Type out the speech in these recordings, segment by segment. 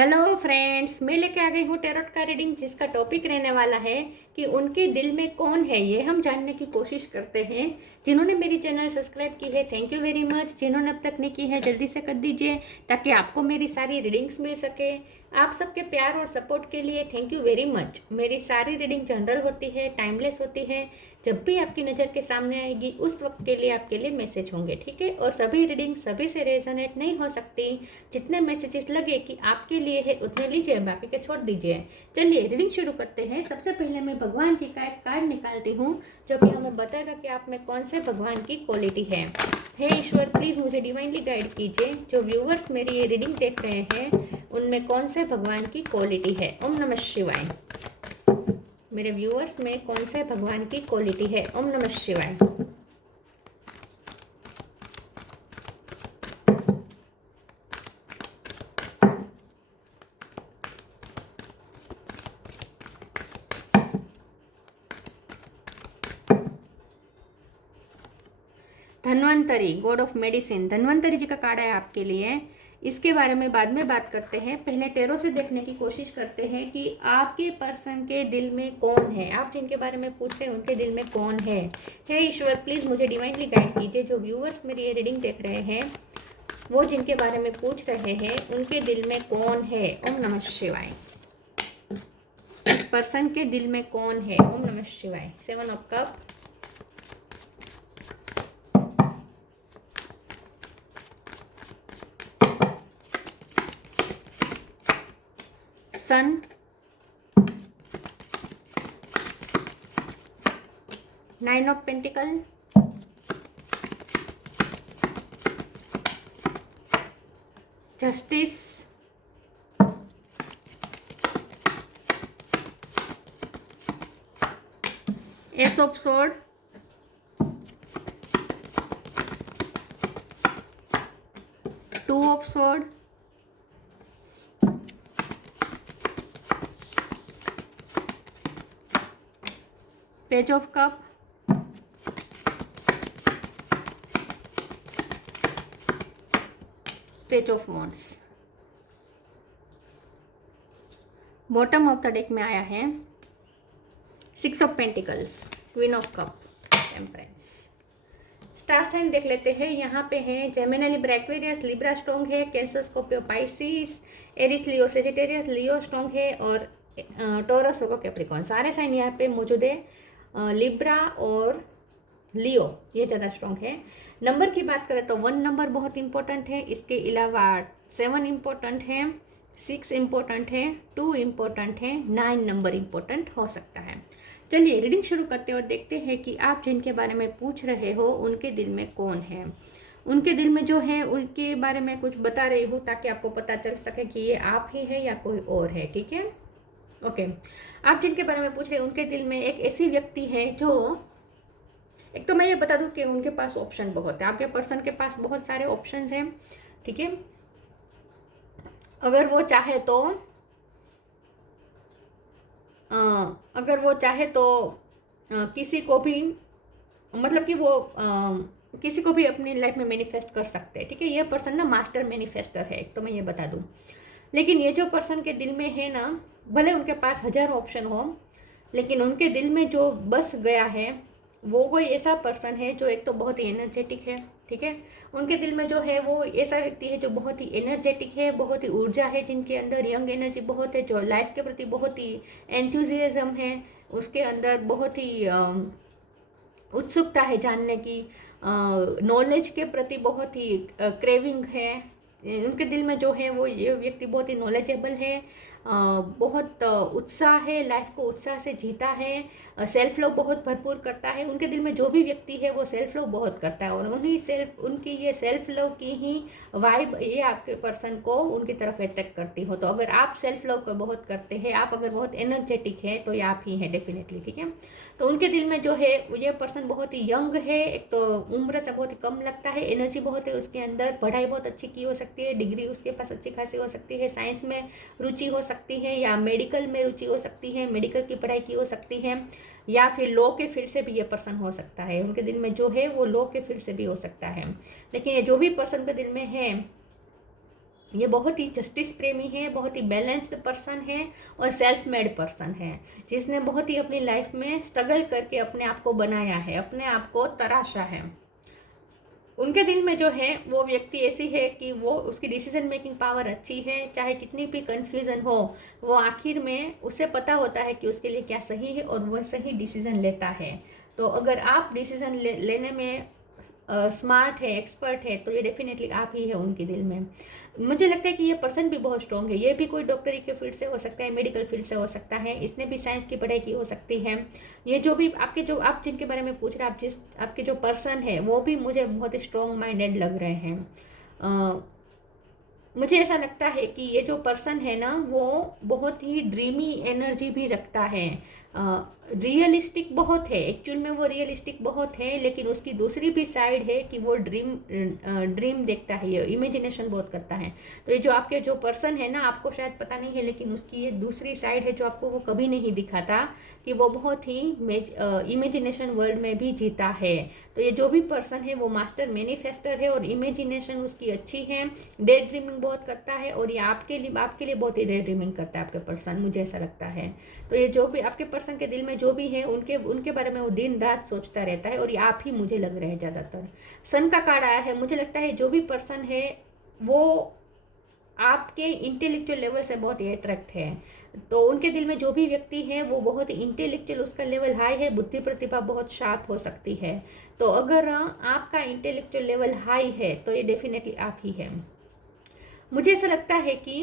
Hello friends, मैं लेके आ गई हूँ टैरोट का रीडिंग, जिसका टॉपिक रहने वाला है कि उनके दिल में कौन है। ये हम जानने की कोशिश करते हैं। जिन्होंने मेरी चैनल सब्सक्राइब की है, थैंक यू वेरी मच। जिन्होंने अब तक नहीं की है, जल्दी से कर दीजिए ताकि आपको मेरी सारी रीडिंग्स मिल सके। आप सबके प्यार और सपोर्ट के लिए थैंक यू वेरी मच। मेरी सारी रीडिंग जनरल होती है, टाइमलेस होती है। जब भी आपकी नज़र के सामने आएगी उस वक्त के लिए आपके लिए मैसेज होंगे, ठीक है। और सभी रीडिंग सभी से रेजोनेट नहीं हो सकती। जितने मैसेजेस लगे कि आपके लिए है उतने लीजिए, बाकी के छोड़ दीजिए। चलिए रीडिंग शुरू करते हैं। सबसे पहले मैं भगवान जी का एक कार्ड निकालती हूँ जो कि हमें बताएगा कि आप में कौन से भगवान की क्वालिटी है। हे ईश्वर, प्लीज़ मुझे डिवाइनली गाइड कीजिए। जो व्यूवर्स मेरी ये रीडिंग देख रहे हैं उनमें कौन से भगवान की क्वालिटी है। ओम नमः शिवाय। मेरे व्यूअर्स में कौन से भगवान की क्वालिटी है। ओम नमः शिवाय। Dhanvantari, god of medicine, Dhanvantari ji का कार्ड है आपके लिए। इसके बारे में बाद में बात करते हैं। पहले टेरो से देखने की कोशिश करते हैं कि आपके पर्सन के दिल में कौन है। आप जिनके बारे में पूछ रहे हैं उनके दिल में कौन है। हे ईश्वर, प्लीज़ मुझे डिवाइनली गाइड कीजिए। जो व्यूअर्स मेरी ये रीडिंग देख रहे हैं वो जिनके बारे में पूछ रहे हैं उनके दिल में कौन है। ओम नमः शिवाय। इस पर्सन के दिल में कौन है। ओम नमः शिवाय। 7 of cup, sun, nine of pentacle, justice, ace of sword, two of sword, page of cup, page of wands. Bottom of the deck में आया है 6 of pentacles, queen of cup, temperance. Star sign देख लेते हैं। यहाँ पे है Gemini, Libra, Aquarius, Libra strong है, Cancer, Scorpio, Pisces, Aries, Leo, Sagittarius, Leo strong है, और टॉरस होगा, कैप्रिकॉन। सारे साइन यहाँ पे मौजूद है। लिब्रा और लियो ये ज़्यादा स्ट्रॉन्ग है। नंबर की बात करें तो 1 नंबर बहुत इंपॉर्टेंट है। इसके अलावा 7 इम्पोर्टेंट है, 6 इम्पोर्टेंट है, 2 इम्पोर्टेंट है, 9 नंबर इम्पोर्टेंट हो सकता है। चलिए रीडिंग शुरू करते और देखते हैं कि आप जिनके बारे में पूछ रहे हो उनके दिल में कौन है। उनके दिल में जो है उनके बारे में कुछ बता रही हूँ ताकि आपको पता चल सके कि ये आप ही है या कोई और है, ठीक है। ओके, आप जिनके बारे में पूछ रहे हैं उनके दिल में एक ऐसी व्यक्ति है जो, एक तो मैं ये बता दूं कि उनके पास ऑप्शन बहुत है। आपके पर्सन के पास बहुत सारे ऑप्शन हैं, ठीक है। अगर वो चाहे तो किसी को भी, मतलब कि वो किसी को भी अपनी लाइफ में मैनिफेस्ट कर सकते हैं, ठीक है। ये पर्सन ना मास्टर मैनिफेस्टर है, एक तो मैं ये बता दूं। लेकिन ये जो पर्सन के दिल में है ना, भले उनके पास हजारों ऑप्शन हो, लेकिन उनके दिल में जो बस गया है वो कोई ऐसा पर्सन है जो एक तो बहुत ही एनर्जेटिक है, ठीक है। उनके दिल में जो है वो ऐसा व्यक्ति है जो बहुत ही एनर्जेटिक है, बहुत ही ऊर्जा है, जिनके अंदर यंग एनर्जी बहुत है, जो लाइफ के प्रति बहुत ही एंथुजियाज्म है, उसके अंदर बहुत ही उत्सुकता है जानने की, नॉलेज के प्रति बहुत ही क्रेविंग है। उनके दिल में जो है वो ये व्यक्ति बहुत ही नॉलेजेबल है, बहुत उत्साह है, लाइफ को उत्साह से जीता है, सेल्फ लव बहुत भरपूर करता है। उनके दिल में जो भी व्यक्ति है वो सेल्फ लव बहुत करता है, और उनकी ये सेल्फ लव की ही वाइब ये आपके पर्सन को उनकी तरफ अट्रैक्ट करती हो। तो अगर आप सेल्फ लव को बहुत करते हैं, आप अगर बहुत एनर्जेटिक है तो ये आप ही हैं डेफिनेटली, ठीक है। तो उनके दिल में जो है ये पर्सन बहुत ही यंग है, एक तो उम्र से बहुत ही कम लगता है, एनर्जी बहुत है उसके अंदर, पढ़ाई बहुत अच्छी की हो सकती है, डिग्री उसके पास अच्छी खासी हो सकती है, साइंस में रुचि हो सकती है, या मेडिकल में रुचि हो सकती है, मेडिकल की पढ़ाई की हो सकती है, या फिर लॉ के फील्ड से भी ये पर्सन हो सकता है। उनके दिल में जो है वो लॉ के फील्ड से भी हो सकता है। लेकिन ये जो भी पर्सन के दिल में है ये बहुत ही जस्टिस प्रेमी है, बहुत ही बैलेंस्ड पर्सन है और सेल्फ मेड पर्सन है, जिसने बहुत ही अपनी लाइफ में स्ट्रगल करके अपने आप को बनाया है, अपने आप को तराशा है। उनके दिल में जो है वो व्यक्ति ऐसी है कि वो उसकी डिसीजन मेकिंग पावर अच्छी है, चाहे कितनी भी कंफ्यूजन हो, वो आखिर में उसे पता होता है कि उसके लिए क्या सही है और वह सही डिसीजन लेता है। तो अगर आप डिसीजन लेने में स्मार्ट है, एक्सपर्ट है, तो ये डेफिनेटली आप ही है उनके दिल में। मुझे लगता है कि ये पर्सन भी बहुत स्ट्रॉन्ग है। ये भी कोई डॉक्टरी के फील्ड से हो सकता है, मेडिकल फील्ड से हो सकता है, इसने भी साइंस की पढ़ाई की हो सकती है। ये जो भी आपके जो आप जिनके बारे में पूछ रहे हैं, आप जिस आपके जो पर्सन है वो भी मुझे बहुत स्ट्रॉन्ग माइंडेड लग रहे हैं। मुझे ऐसा लगता है कि ये जो पर्सन है ना वो बहुत ही ड्रीमी एनर्जी भी रखता है, रियलिस्टिक बहुत है, एक्चुअल में वो रियलिस्टिक बहुत है, लेकिन उसकी दूसरी भी साइड है कि वो ड्रीम देखता है, ये इमेजिनेशन बहुत करता है। तो ये जो आपके जो पर्सन है ना, आपको शायद पता नहीं है, लेकिन उसकी ये दूसरी साइड है जो आपको वो कभी नहीं दिखाता, कि वो बहुत ही इमेजिनेशन वर्ल्ड में भी जीता है। तो ये जो भी पर्सन है वो मास्टर मैनिफेस्टर है और इमेजिनेशन उसकी अच्छी है, डे ड्रीमिंग बहुत करता है, और ये आपके लिए बहुत ही डे ड्रीमिंग करता है आपके पर्सन, मुझे ऐसा लगता है। तो ये जो भी आपके पर्सन के दिल में जो भी है उनके बारे में वो दिन रात सोचता रहता है, और ये आप ही मुझे लग रहे हैं ज़्यादातर। सन का कार्ड आया है, मुझे लगता है जो भी पर्सन है वो आपके इंटेलेक्चुअल लेवल से बहुत ही अट्रैक्ट है। तो उनके दिल में जो भी व्यक्ति है वो बहुत ही इंटेलेक्चुअल, उसका लेवल हाई है, बुद्धि प्रतिभा बहुत शार्प हो सकती है। तो अगर आपका इंटेलेक्चुअल लेवल हाई है तो ये डेफिनेटली आप ही है। मुझे ऐसा लगता है कि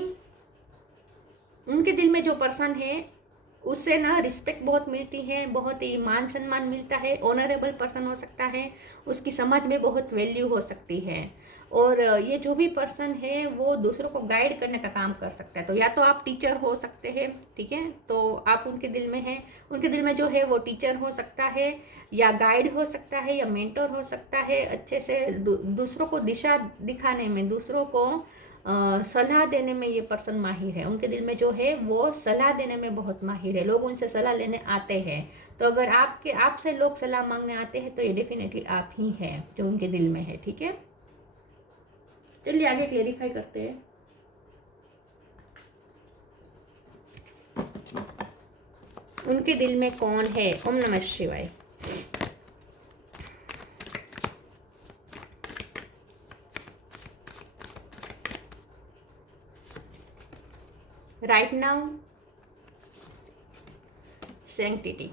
उनके दिल में जो पर्सन है उससे ना रिस्पेक्ट बहुत मिलती है, बहुत ही मान सम्मान मिलता है, ऑनरेबल पर्सन हो सकता है, उसकी समाज में बहुत वैल्यू हो सकती है। और ये जो भी पर्सन है वो दूसरों को गाइड करने का काम कर सकता है। तो या तो आप टीचर हो सकते हैं, ठीक है, तो आप उनके दिल में हैं, उनके दिल में जो है वो टीचर हो सकता है, या गाइड हो सकता है, या मेंटर हो सकता है, अच्छे से दूसरों को दिशा दिखाने में, दूसरों को सलाह देने में ये पर्सन माहिर है। उनके दिल में जो है वो सलाह देने में बहुत माहिर है, लोग उनसे सलाह लेने आते हैं। तो अगर आपसे लोग सलाह मांगने आते हैं तो ये डेफिनेटली आप ही हैं जो उनके दिल में है, ठीक है। चलिए आगे क्लेरिफाई करते हैं। उनके दिल में कौन है? ओम नमः शिवाय। Right now sanctity.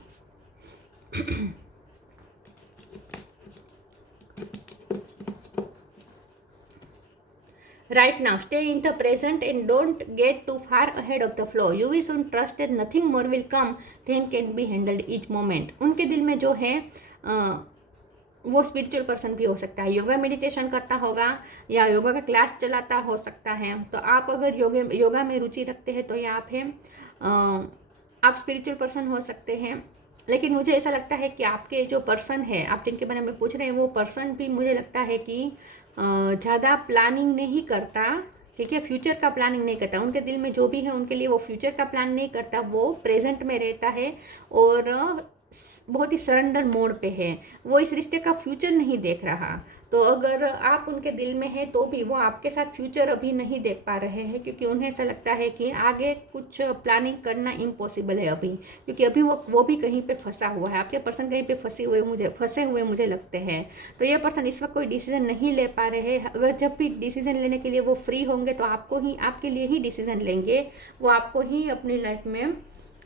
Right now, stay in the present and don't get too far ahead of the flow. You will soon trust that nothing more will come than can be handled each moment. उनके दिल में जो है वो spiritual person भी हो सकता है, योगा मेडिटेशन करता होगा या योगा का क्लास चलाता हो सकता है। तो आप अगर योगा में रुचि रखते हैं तो ये आप हैं, आप स्पिरिचुअल पर्सन हो सकते हैं। लेकिन मुझे ऐसा लगता है कि आपके जो पर्सन है, आप जिनके बारे में पूछ रहे हैं, वो पर्सन भी मुझे लगता है कि ज़्यादा प्लानिंग नहीं करता, ठीक है, फ्यूचर का प्लानिंग नहीं करता। उनके दिल में जो भी है उनके लिए वो फ्यूचर का प्लान नहीं करता, वो प्रेजेंट में रहता है और बहुत ही सरेंडर मोड पे है, वो इस रिश्ते का फ्यूचर नहीं देख रहा। तो अगर आप उनके दिल में है तो भी वो आपके साथ फ्यूचर अभी नहीं देख पा रहे हैं, क्योंकि उन्हें ऐसा लगता है कि आगे कुछ प्लानिंग करना इम्पॉसिबल है अभी, क्योंकि अभी वो भी कहीं पे फंसा हुआ है। आपके पर्सन कहीं पे फंसे हुए मुझे लगते हैं। तो ये पर्सन इस वक्त कोई डिसीजन नहीं ले पा रहे हैं। अगर जब भी डिसीजन लेने के लिए वो फ्री होंगे तो आपके लिए ही डिसीजन लेंगे, वो आपको ही अपनी लाइफ में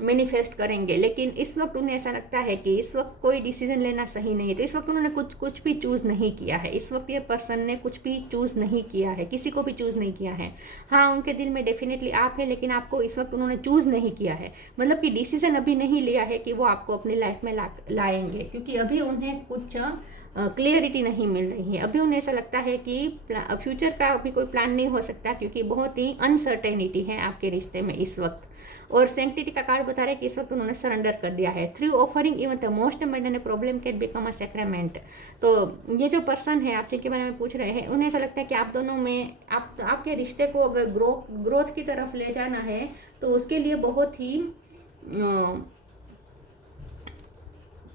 मैनिफेस्ट करेंगे। लेकिन इस वक्त उन्हें ऐसा लगता है कि इस वक्त कोई डिसीजन लेना सही नहीं है। तो इस वक्त उन्होंने कुछ भी चूज़ नहीं किया है। इस वक्त ये पर्सन ने कुछ भी चूज़ नहीं किया है, किसी को भी चूज़ नहीं किया है। हाँ, उनके दिल में डेफिनेटली आप है, लेकिन आपको इस वक्त उन्होंने चूज़ नहीं किया है, मतलब कि डिसीजन अभी नहीं लिया है कि वो आपको अपनी लाइफ में लाएंगे, क्योंकि अभी उन्हें कुछ क्लियरिटी नहीं मिल रही है। अभी उन्हें ऐसा लगता है कि फ्यूचर का अभी कोई प्लान नहीं हो सकता, क्योंकि बहुत ही अनसर्टेनिटी है आपके रिश्ते में इस वक्त। और सैंक्टिटी का कार्ड बता रहा है कि इस वक्त उन्होंने सरेंडर कर दिया है। Through offering even the most mandatory problem can become a sacrament. तो ये जो पर्सन है आप जिनके बारे में पूछ रहे हैं, उन्हें ऐसा लगता है कि आप दोनों में आपके रिश्ते को अगर ग्रोथ की तरफ ले जाना है तो उसके लिए बहुत ही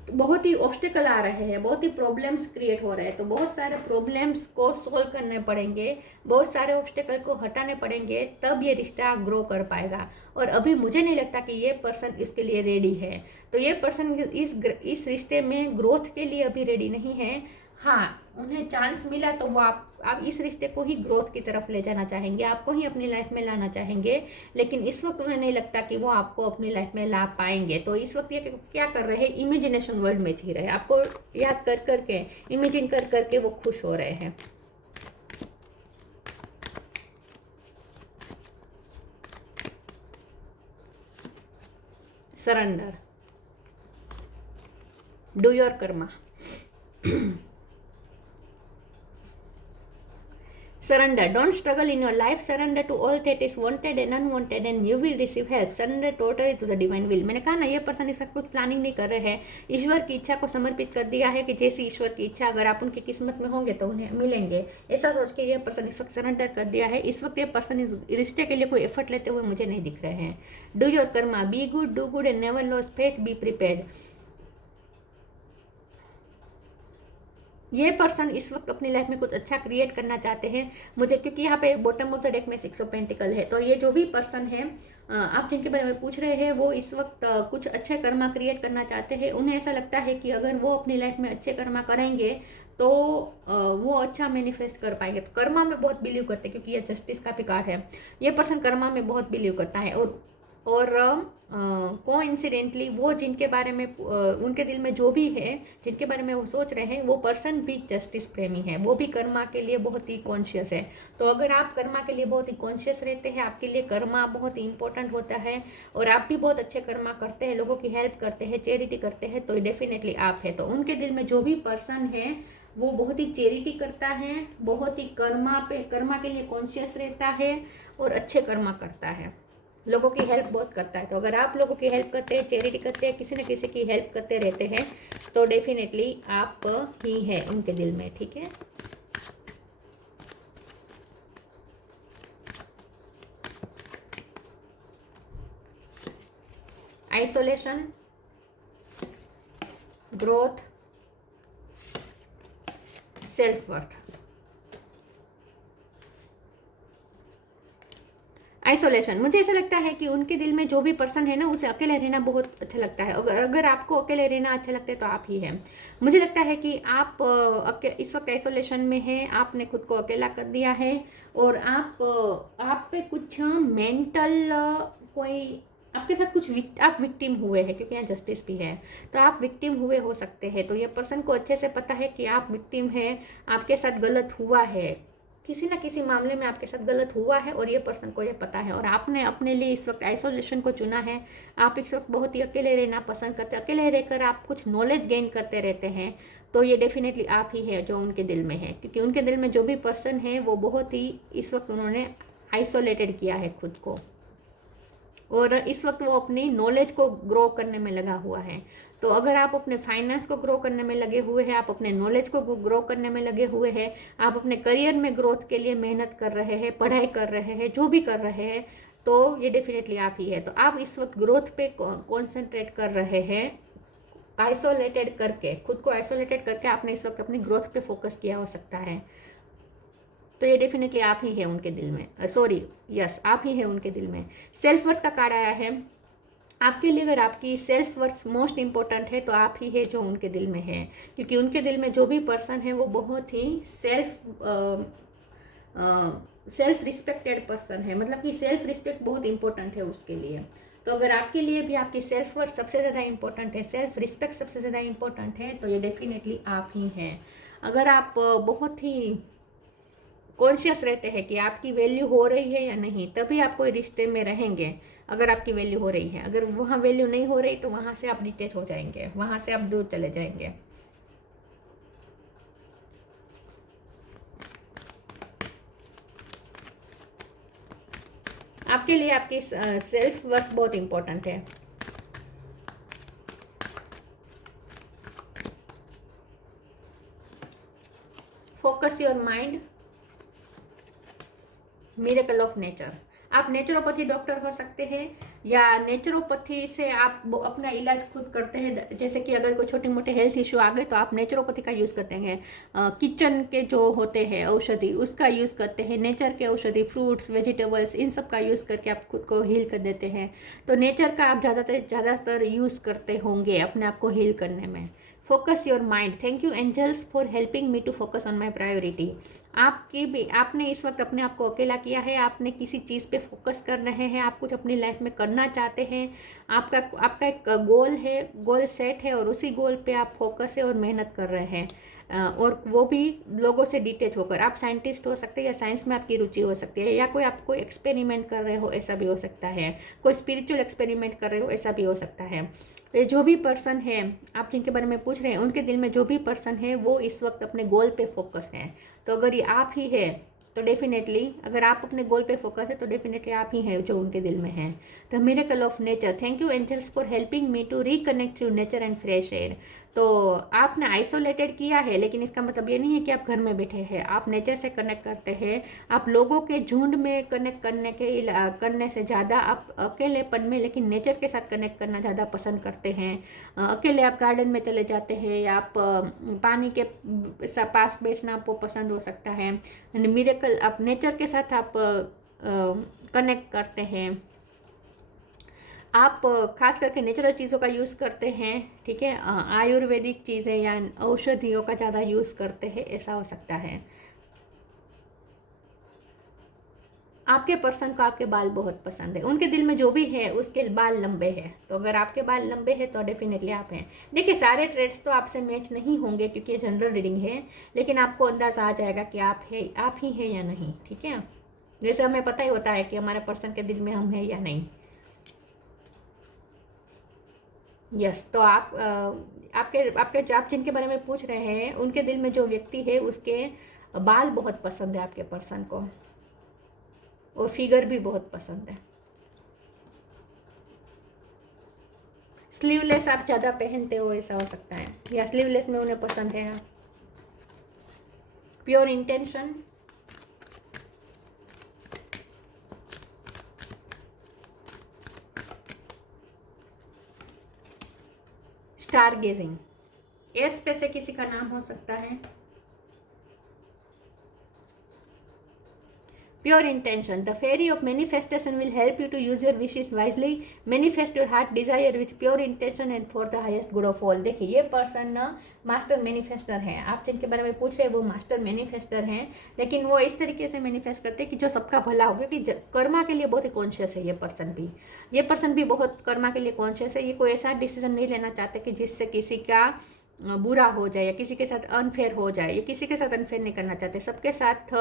बहुत ही ऑब्स्टिकल आ रहे हैं, बहुत ही प्रॉब्लम्स क्रिएट हो रहे हैं, तो बहुत सारे प्रॉब्लम्स को सोल्व करने पड़ेंगे, बहुत सारे ऑब्स्टिकल को हटाने पड़ेंगे, तब ये रिश्ता ग्रो कर पाएगा। और अभी मुझे नहीं लगता कि ये पर्सन इसके लिए रेडी है। तो ये पर्सन इस रिश्ते में ग्रोथ के लिए अभी रेडी नहीं है। हाँ, उन्हें चांस मिला तो वो आप इस रिश्ते को ही ग्रोथ की तरफ ले जाना चाहेंगे, आपको ही अपनी लाइफ में लाना चाहेंगे, लेकिन इस वक्त उन्हें नहीं लगता कि वो आपको अपनी लाइफ में ला पाएंगे। तो इस वक्त ये क्या कर रहे हैं, इमेजिनेशन वर्ल्ड में जी रहे हैं, आपको याद कर करके, इमेजिन कर करके वो खुश हो रहे हैं। Surrender, do your Karma. Surrender. Don't struggle in your life. Surrender to all that is wanted and unwanted and you will receive help. Surrender totally to the divine will. मैंने कहा ना, ये पर्सन इसका कुछ प्लानिंग नहीं कर रहे हैं, ईश्वर की इच्छा को समर्पित कर दिया है कि जैसी ईश्वर की इच्छा, अगर आप उनकी किस्मत में होंगे तो उन्हें मिलेंगे, ऐसा सोच के ये पर्सन इस वक्त सरेंडर कर दिया है। इस वक्त ये पर्सन इस रिश्ते के लिए कोई एफर्ट लेते हुए मुझे नहीं दिख रहे हैं। Do your Karma, be good, do good and never loss faith, be prepared. ये पर्सन इस वक्त अपनी लाइफ में कुछ अच्छा क्रिएट करना चाहते हैं मुझे, क्योंकि यहाँ पे बॉटम ऑफ द डेक में 6 ऑफ पेंटिकल है। तो ये जो भी पर्सन है, आप जिनके बारे में पूछ रहे हैं, वो इस वक्त कुछ अच्छे कर्मा क्रिएट करना चाहते हैं। उन्हें ऐसा लगता है कि अगर वो अपनी लाइफ में अच्छे कर्मा करेंगे तो वो अच्छा मैनिफेस्ट कर पाएंगे। तो कर्मा में बहुत बिलीव करते हैं, क्योंकि ये जस्टिस का भी कार्ड है। ये पर्सन कर्मा में बहुत बिलीव करता है। और कोइंसिडेंटली वो जिनके बारे में उनके दिल में जो भी है, जिनके बारे में वो सोच रहे हैं, वो पर्सन भी जस्टिस प्रेमी है, वो भी कर्मा के लिए बहुत ही कॉन्शियस है। तो अगर आप कर्मा के लिए बहुत ही कॉन्शियस रहते हैं, आपके लिए कर्मा बहुत ही इंपॉर्टेंट होता है, और आप भी बहुत अच्छे कर्मा करते हैं, लोगों की हेल्प करते हैं, चैरिटी करते हैं, तो डेफिनेटली आप है। तो उनके दिल में जो भी पर्सन है वो बहुत ही चैरिटी करता है, बहुत ही कर्मा के लिए कॉन्शियस रहता है, और अच्छे कर्मा करता है, लोगों की हेल्प बहुत करता है। तो अगर आप लोगों की हेल्प करते हैं, चैरिटी करते हैं, किसी न किसी की हेल्प करते रहते हैं, तो डेफिनेटली आप ही है उनके दिल में। ठीक है, isolation, growth, self worth. Isolation, मुझे ऐसा लगता है कि उनके दिल में जो भी पर्सन है ना, उसे अकेले रहना बहुत अच्छा लगता है। अगर आपको अकेले रहना अच्छा लगता है तो आप ही हैं। मुझे लगता है कि आप इस वक्त आइसोलेशन में हैं, आपने खुद को अकेला कर दिया है, और आप पे कुछ मेंटल कोई आपके साथ कुछ आप विक्टिम हुए हैं, क्योंकि यहाँ जस्टिस भी है, तो आप विक्टिम हुए हो सकते हैं। तो ये पर्सन को अच्छे से पता है कि आप विक्टिम हैं, आपके साथ गलत हुआ है, किसी ना किसी मामले में आपके साथ गलत हुआ है, और ये पर्सन को ये पता है, और आपने अपने लिए इस वक्त आइसोलेशन को चुना है। आप इस वक्त बहुत ही अकेले रहना पसंद करते हैं, अकेले रहकर आप कुछ नॉलेज गेन करते रहते हैं। तो ये डेफिनेटली आप ही है जो उनके दिल में है, क्योंकि उनके दिल में जो भी पर्सन है वो बहुत ही इस वक्त उन्होंने आइसोलेटेड किया है खुद को, और इस वक्त वो अपनी नॉलेज को ग्रो करने में लगा हुआ है। तो अगर आप अपने फाइनेंस को ग्रो करने में लगे हुए हैं, आप अपने नॉलेज को ग्रो करने में लगे हुए हैं, आप अपने करियर में ग्रोथ के लिए मेहनत कर रहे हैं, पढ़ाई कर रहे हैं, जो भी कर रहे हैं, तो ये डेफिनेटली आप ही है। तो आप इस वक्त ग्रोथ पे कॉन्सेंट्रेट कर रहे हैं, आइसोलेटेड करके, खुद को आइसोलेटेड करके आपने इस वक्त अपनी ग्रोथ पे फोकस किया हो सकता है। तो ये डेफिनेटली आप ही है उनके दिल में, सॉरी यस, आप ही है उनके दिल में। सेल्फ वर्थ का कार्ड आया है आपके लिए। अगर आपकी सेल्फ वर्थ मोस्ट इंपॉर्टेंट है तो आप ही है जो उनके दिल में है, क्योंकि उनके दिल में जो भी पर्सन है वो बहुत ही सेल्फ रिस्पेक्टेड पर्सन है, मतलब कि सेल्फ रिस्पेक्ट बहुत इंपॉर्टेंट है उसके लिए। तो अगर आपके लिए भी आपकी सेल्फ वर्थ सबसे ज़्यादा इंपॉर्टेंट है, सेल्फ रिस्पेक्ट सबसे ज़्यादा इंपॉर्टेंट है, तो ये डेफिनेटली आप ही हैं। अगर आप बहुत ही कॉन्शियस रहते हैं कि आपकी वैल्यू हो रही है या नहीं, तभी आप कोई रिश्ते में रहेंगे। अगर आपकी वैल्यू हो रही है, अगर वहाँ वैल्यू नहीं हो रही तो वहाँ से आप डिटैच हो जाएंगे, वहाँ से आप दूर चले जाएंगे। आपके लिए आपकी सेल्फ वर्थ बहुत इंपॉर्टेंट है। Focus your mind, miracle of nature. आप नेचुरोपैथी डॉक्टर हो सकते हैं, या नेचुरोपैथी से आप अपना इलाज खुद करते हैं। जैसे कि अगर कोई छोटे मोटे हेल्थ इशू आ गए तो आप नेचुरोपैथी का यूज़ करते हैं। किचन के जो होते हैं औषधि उसका यूज़ करते हैं, नेचर के औषधि, फ्रूट्स, वेजिटेबल्स, इन सब का यूज़ करके आप खुद को हील कर देते हैं। तो नेचर का आप ज़्यादातर यूज़ करते होंगे अपने आप को हील करने में। Focus your mind. Thank you angels for helping me to focus on my priority. आपकी भी, आपने इस वक्त अपने आप को अकेला किया है, आपने किसी चीज़ पे फोकस कर रहे हैं, आप कुछ अपनी लाइफ में करना चाहते हैं, आपका एक गोल है, गोल सेट है और उसी गोल पे आप फोकस है और मेहनत कर रहे हैं। और वो भी लोगों से डिटेच होकर। आप साइंटिस्ट हो सकते हैं, या साइंस में आपकी रुचि हो सकती है, या कोई आप कोई एक्सपेरिमेंट कर रहे हो, ऐसा भी हो सकता है। कोई स्पिरिचुअल एक्सपेरिमेंट कर रहे हो, ऐसा भी हो सकता है। तो जो भी पर्सन है आप जिनके बारे में पूछ रहे हैं, उनके दिल में जो भी पर्सन है वो इस वक्त अपने गोल पे फोकस है। तो अगर ये आप ही है तो डेफिनेटली, अगर आप अपने गोल पे फोकस है तो डेफिनेटली आप ही हैं जो उनके दिल में है। The miracle of nature. Thank you angels for helping me to reconnect to nature and fresh air. तो आपने आइसोलेटेड किया है, लेकिन इसका मतलब ये नहीं है कि आप घर में बैठे हैं। आप नेचर से कनेक्ट करते हैं। आप लोगों के झुंड में कनेक्ट करने से ज़्यादा आप अकेलेपन में लेकिन नेचर के साथ कनेक्ट करना ज़्यादा पसंद करते हैं। अकेले आप गार्डन में चले जाते हैं, या आप पानी के पास बैठना आपको पसंद हो सकता है। मिरेकल, आप नेचर के साथ आप कनेक्ट करते हैं। आप खास करके नेचुरल चीज़ों का यूज़ करते हैं, ठीक है। आयुर्वेदिक चीज़ें या औषधियों का ज़्यादा यूज़ करते हैं, ऐसा हो सकता है। आपके पर्सन को आपके बाल बहुत पसंद है। उनके दिल में जो भी है उसके बाल लंबे हैं। तो अगर आपके बाल लंबे हैं तो डेफिनेटली आप हैं। देखिए, सारे ट्रेड्स तो आपसे मैच नहीं होंगे क्योंकि ये जनरल रीडिंग है, लेकिन आपको अंदाज़ा आ जाएगा कि आप ही हैं या नहीं, ठीक है। जैसे हमें पता ही होता है कि हमारे पर्सन के दिल में हम हैं या नहीं। यस, तो आप जिनके बारे में पूछ रहे हैं उनके दिल में जो व्यक्ति है उसके बाल बहुत पसंद है आपके पर्सन को, और फिगर भी बहुत पसंद है। स्लीवलेस आप ज़्यादा पहनते हो, ऐसा हो सकता है, या स्लीवलेस में उन्हें पसंद है। Pure intention. Star gazing. एस पे से किसी का नाम हो सकता है। Pure intention. The fairy of manifestation will help you to use your wishes wisely. Manifest your heart desire with pure intention and for the highest good of all. देखिए, ये पर्सन ना मास्टर मैनिफेस्टर है। आप जिनके बारे में पूछ रहे हैं वो मास्टर मैनिफेस्टर हैं, लेकिन वो इस तरीके से मैनिफेस्ट करते हैं कि जो सबका भला हो, क्योंकि कर्मा के लिए बहुत ही कॉन्शियस है ये पर्सन भी बहुत कर्मा के लिए कॉन्शियस है। ये कोई ऐसा डिसीजन नहीं लेना चाहते कि जिससे किसी का बुरा हो जाए या किसी के साथ अनफेयर हो जाए। ये किसी के साथ अनफेयर नहीं करना चाहते, सबके साथ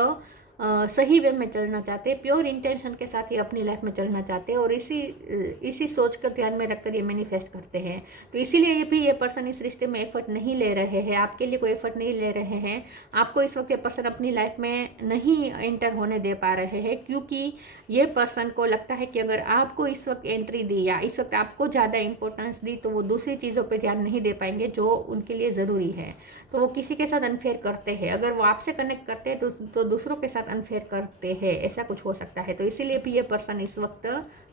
सही वे में चलना चाहते हैं। प्योर इंटेंशन के साथ ये अपनी लाइफ में चलना चाहते हैं, और इसी सोच को ध्यान में रखकर ये मैनिफेस्ट करते हैं। तो इसीलिए ये पर्सन इस रिश्ते में एफर्ट नहीं ले रहे हैं, आपके लिए कोई एफर्ट नहीं ले रहे हैं। आपको इस वक्त ये पर्सन अपनी लाइफ में नहीं एंटर होने दे पा रहे हैं, क्योंकि ये पर्सन को लगता है कि अगर आपको इस वक्त एंट्री दी या इस वक्त आपको ज़्यादा इंपॉर्टेंस दी तो वो दूसरी चीज़ों पर ध्यान नहीं दे पाएंगे जो उनके लिए ज़रूरी है। तो वो किसी के साथ अनफेयर करते हैं। अगर वो आपसे कनेक्ट करते हैं तो दूसरों के साथ अनफेयर करते हैं, ऐसा कुछ हो सकता है। तो इसीलिए भी ये पर्सन इस वक्त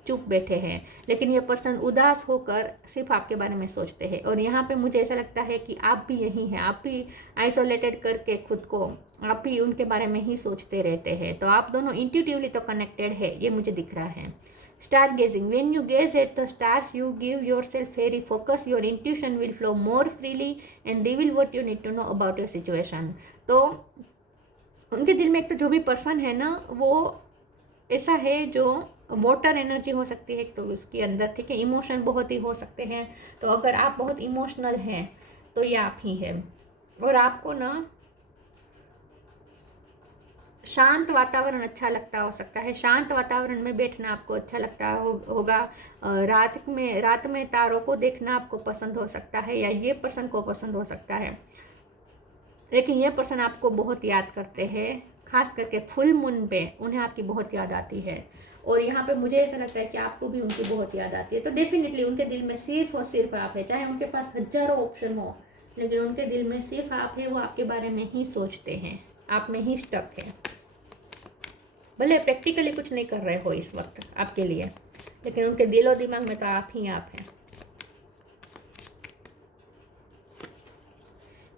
चुप बैठे हैं, लेकिन ये पर्सन उदास होकर सिर्फ आपके बारे में सोचते हैं। और यहाँ पे मुझे ऐसा लगता है कि आप भी यही हैं, आप भी आइसोलेटेड करके खुद को आप भी उनके बारे में ही सोचते रहते हैं। तो आप दोनों इंट्यूटिवली तो कनेक्टेड है, ये मुझे दिख रहा है। Star gazing. When you gaze at the stars, you give yourself fairy focus. Your intuition will flow more freely and reveal what you need to know about your situation. तो उनके दिल में एक तो जो भी पर्सन है ना, वो ऐसा है जो वाटर एनर्जी हो सकती है तो उसके अंदर, ठीक है। इमोशन बहुत ही हो सकते हैं। तो अगर आप बहुत इमोशनल हैं तो ये आप ही है। और आपको ना शांत वातावरण अच्छा लगता हो सकता है। शांत वातावरण में बैठना आपको अच्छा लगता होगा। रात में तारों को देखना आपको पसंद हो सकता है, या ये पर्सन को पसंद हो सकता है। लेकिन ये पर्सन आपको बहुत याद करते हैं, खास करके फुल मून पे उन्हें आपकी बहुत याद आती है। और यहाँ पे मुझे ऐसा लगता है कि आपको भी उनकी बहुत याद आती है। तो डेफिनेटली उनके दिल में सिर्फ और सिर्फ आप है, चाहे उनके पास हजारों ऑप्शन हो, लेकिन उनके दिल में सिर्फ आप है। वो आपके बारे में ही सोचते हैं, आप में ही स्टक है। भले प्रैक्टिकली कुछ नहीं कर रहे हो इस वक्त आपके लिए, लेकिन उनके दिलो दिमाग में तो आप ही आप हैं।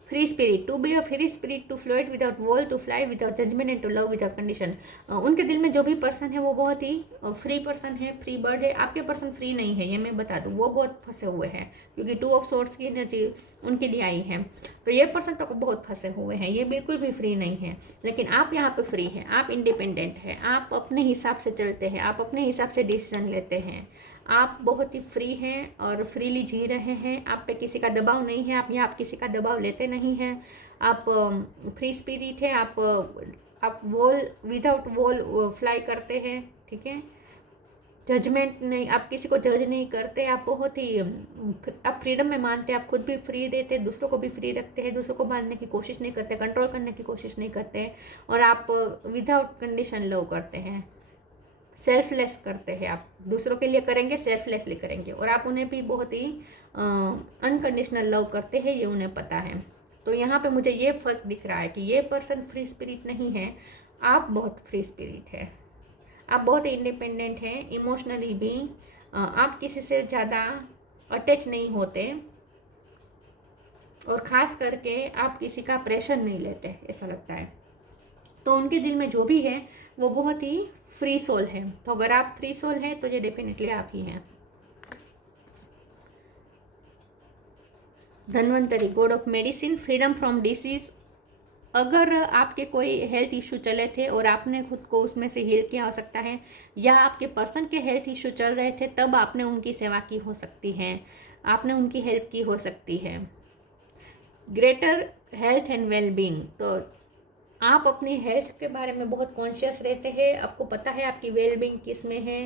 Free spirit, to be a free spirit, to float without wall, to fly without judgment and to love without condition. उनके दिल में जो भी पर्सन है वो बहुत ही फ्री पर्सन है, फ्री बर्ड है। आपके पर्सन फ्री नहीं है, ये मैं बता दूं, वो बहुत फंसे हुए हैं, क्योंकि 2 ऑफ सोर्ड्स की एनर्जी उनके लिए आई है। तो ये पर्सन तो बहुत फंसे हुए हैं, ये बिल्कुल भी फ्री नहीं है। लेकिन आप यहाँ पे फ्री हैं, आप इंडिपेंडेंट हैं, आप अपने हिसाब से चलते हैं, आप अपने हिसाब से डिसीजन लेते हैं, आप बहुत ही फ्री हैं और फ्रीली जी रहे हैं। आप पे किसी का दबाव नहीं है, आप किसी का दबाव लेते नहीं हैं। आप फ्री स्पिरिट है, आप वॉल विदाउट वॉल फ्लाई करते हैं, ठीक है। जजमेंट नहीं, आप किसी को जज नहीं करते, आप बहुत ही आप फ्रीडम में मानते हैं, आप खुद भी फ्री रहते हैं, दूसरों को भी फ्री रखते हैं, दूसरों को बांधने की कोशिश नहीं करते, कंट्रोल करने की कोशिश नहीं करते, और आप विदाउट कंडीशन लव करते हैं, सेल्फलेस करते हैं। आप दूसरों के लिए करेंगे, सेल्फलेसली करेंगे, और आप उन्हें भी बहुत ही अनकंडीशनल लव करते हैं, ये उन्हें पता है। तो यहाँ पे मुझे ये फ़र्क दिख रहा है कि ये पर्सन फ्री स्पिरिट नहीं है, आप बहुत फ्री स्पिरिट है, आप बहुत इंडिपेंडेंट हैं इमोशनली भी। आप किसी से ज़्यादा अटैच नहीं होते, और ख़ास करके आप किसी का प्रेशर नहीं लेते, ऐसा लगता है। तो उनके दिल में जो भी है वो बहुत ही फ्री सोल है। तो अगर आप फ्री सोल है तो ये डेफिनेटली आप ही हैं। Dhanvantari, god of medicine, freedom from disease. अगर आपके कोई हेल्थ इशू चले थे और आपने खुद को उसमें से हील किया हो सकता है, या आपके पर्सन के हेल्थ इशू चल रहे थे तब आपने उनकी सेवा की हो सकती है, आपने उनकी हेल्प की हो सकती है। ग्रेटर हेल्थ एंड वेलबींग, तो आप अपनी हेल्थ के बारे में बहुत कॉन्शियस रहते हैं, आपको पता है आपकी वेलबींग किस में है,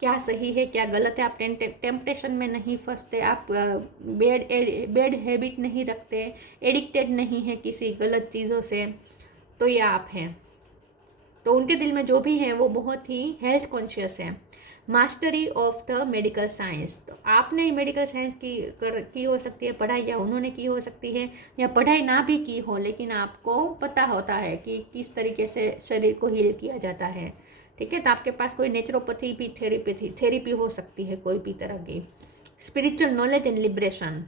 क्या सही है क्या गलत है, आप टेम्पटेशन में नहीं फंसते, आप बैड हैबिट नहीं रखते, एडिक्टेड नहीं है किसी गलत चीज़ों से। तो ये आप हैं। तो उनके दिल में जो भी है वो बहुत ही हेल्थ कॉन्शियस है। Mastery of the medical science, तो आपने मेडिकल साइंस की हो सकती है पढ़ाई, या उन्होंने की हो सकती है, या पढ़ाई ना भी की हो, लेकिन आपको पता होता है कि किस तरीके से शरीर को हील किया जाता है, ठीक है। तो आपके पास कोई नेचुरोपैथी भी थेरेपी हो सकती है, कोई भी तरह की। स्पिरिचुअल नॉलेज एंड लिबरेशन,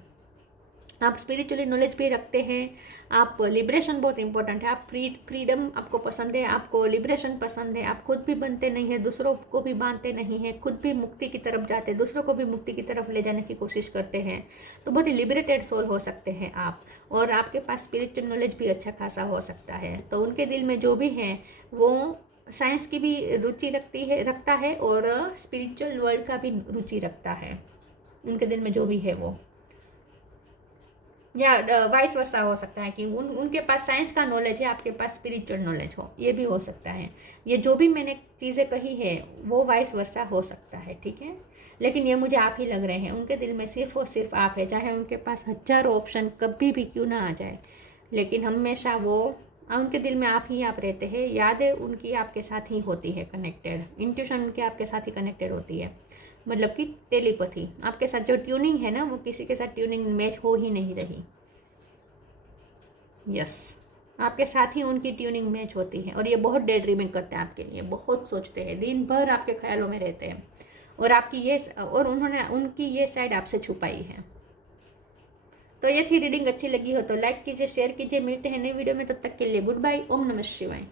आप स्पिरिचुअली नॉलेज भी रखते हैं, आप लिबरेशन बहुत इंपॉर्टेंट है, आप फ्रीडम आपको पसंद है, आपको लिबरेशन पसंद है, आप खुद भी बनते नहीं है, दूसरों को भी बांधते नहीं है, खुद भी मुक्ति की तरफ जाते हैं, दूसरों को भी मुक्ति की तरफ ले जाने की कोशिश करते हैं। तो बहुत ही लिबरेटेड सोल हो सकते हैं आप, और आपके पास स्पिरिचुअल नॉलेज भी अच्छा खासा हो सकता है। तो उनके दिल में जो भी है वो साइंस की भी रुचि रखता है, और स्पिरिचुअल वर्ल्ड का भी रुचि रखता है। उनके दिल में जो भी है वो, या वाइस वर्सा हो सकता है कि उनके पास साइंस का नॉलेज है, आपके पास स्पिरिचुअल नॉलेज हो, ये भी हो सकता है। ये जो भी मैंने चीज़ें कही है वो वाइस वर्सा हो सकता है, ठीक है। लेकिन ये मुझे आप ही लग रहे हैं, उनके दिल में सिर्फ और सिर्फ आप है, चाहे उनके पास हजारों ऑप्शन कभी भी क्यों ना आ जाए, लेकिन हमेशा वो उनके दिल में आप ही आप रहते हैं। यादें उनकी आपके साथ ही होती है कनेक्टेड, इंट्यूशन उनके आपके साथ ही कनेक्टेड होती है, मतलब कि टेलीपैथी आपके साथ जो ट्यूनिंग है ना, वो किसी के साथ ट्यूनिंग मैच हो ही नहीं रही। यस, आपके साथ ही उनकी ट्यूनिंग मैच होती है, और ये बहुत डे ड्रीमिंग करते हैं आपके लिए, बहुत सोचते हैं, दिन भर आपके ख्यालों में रहते हैं, और उन्होंने उनकी ये साइड आपसे छुपाई है। तो ये थी रीडिंग, अच्छी लगी हो तो लाइक कीजिए, शेयर कीजिए, मिलते हैं नई वीडियो में, तब तक के लिए गुड बाय, ओम नमः शिवाय।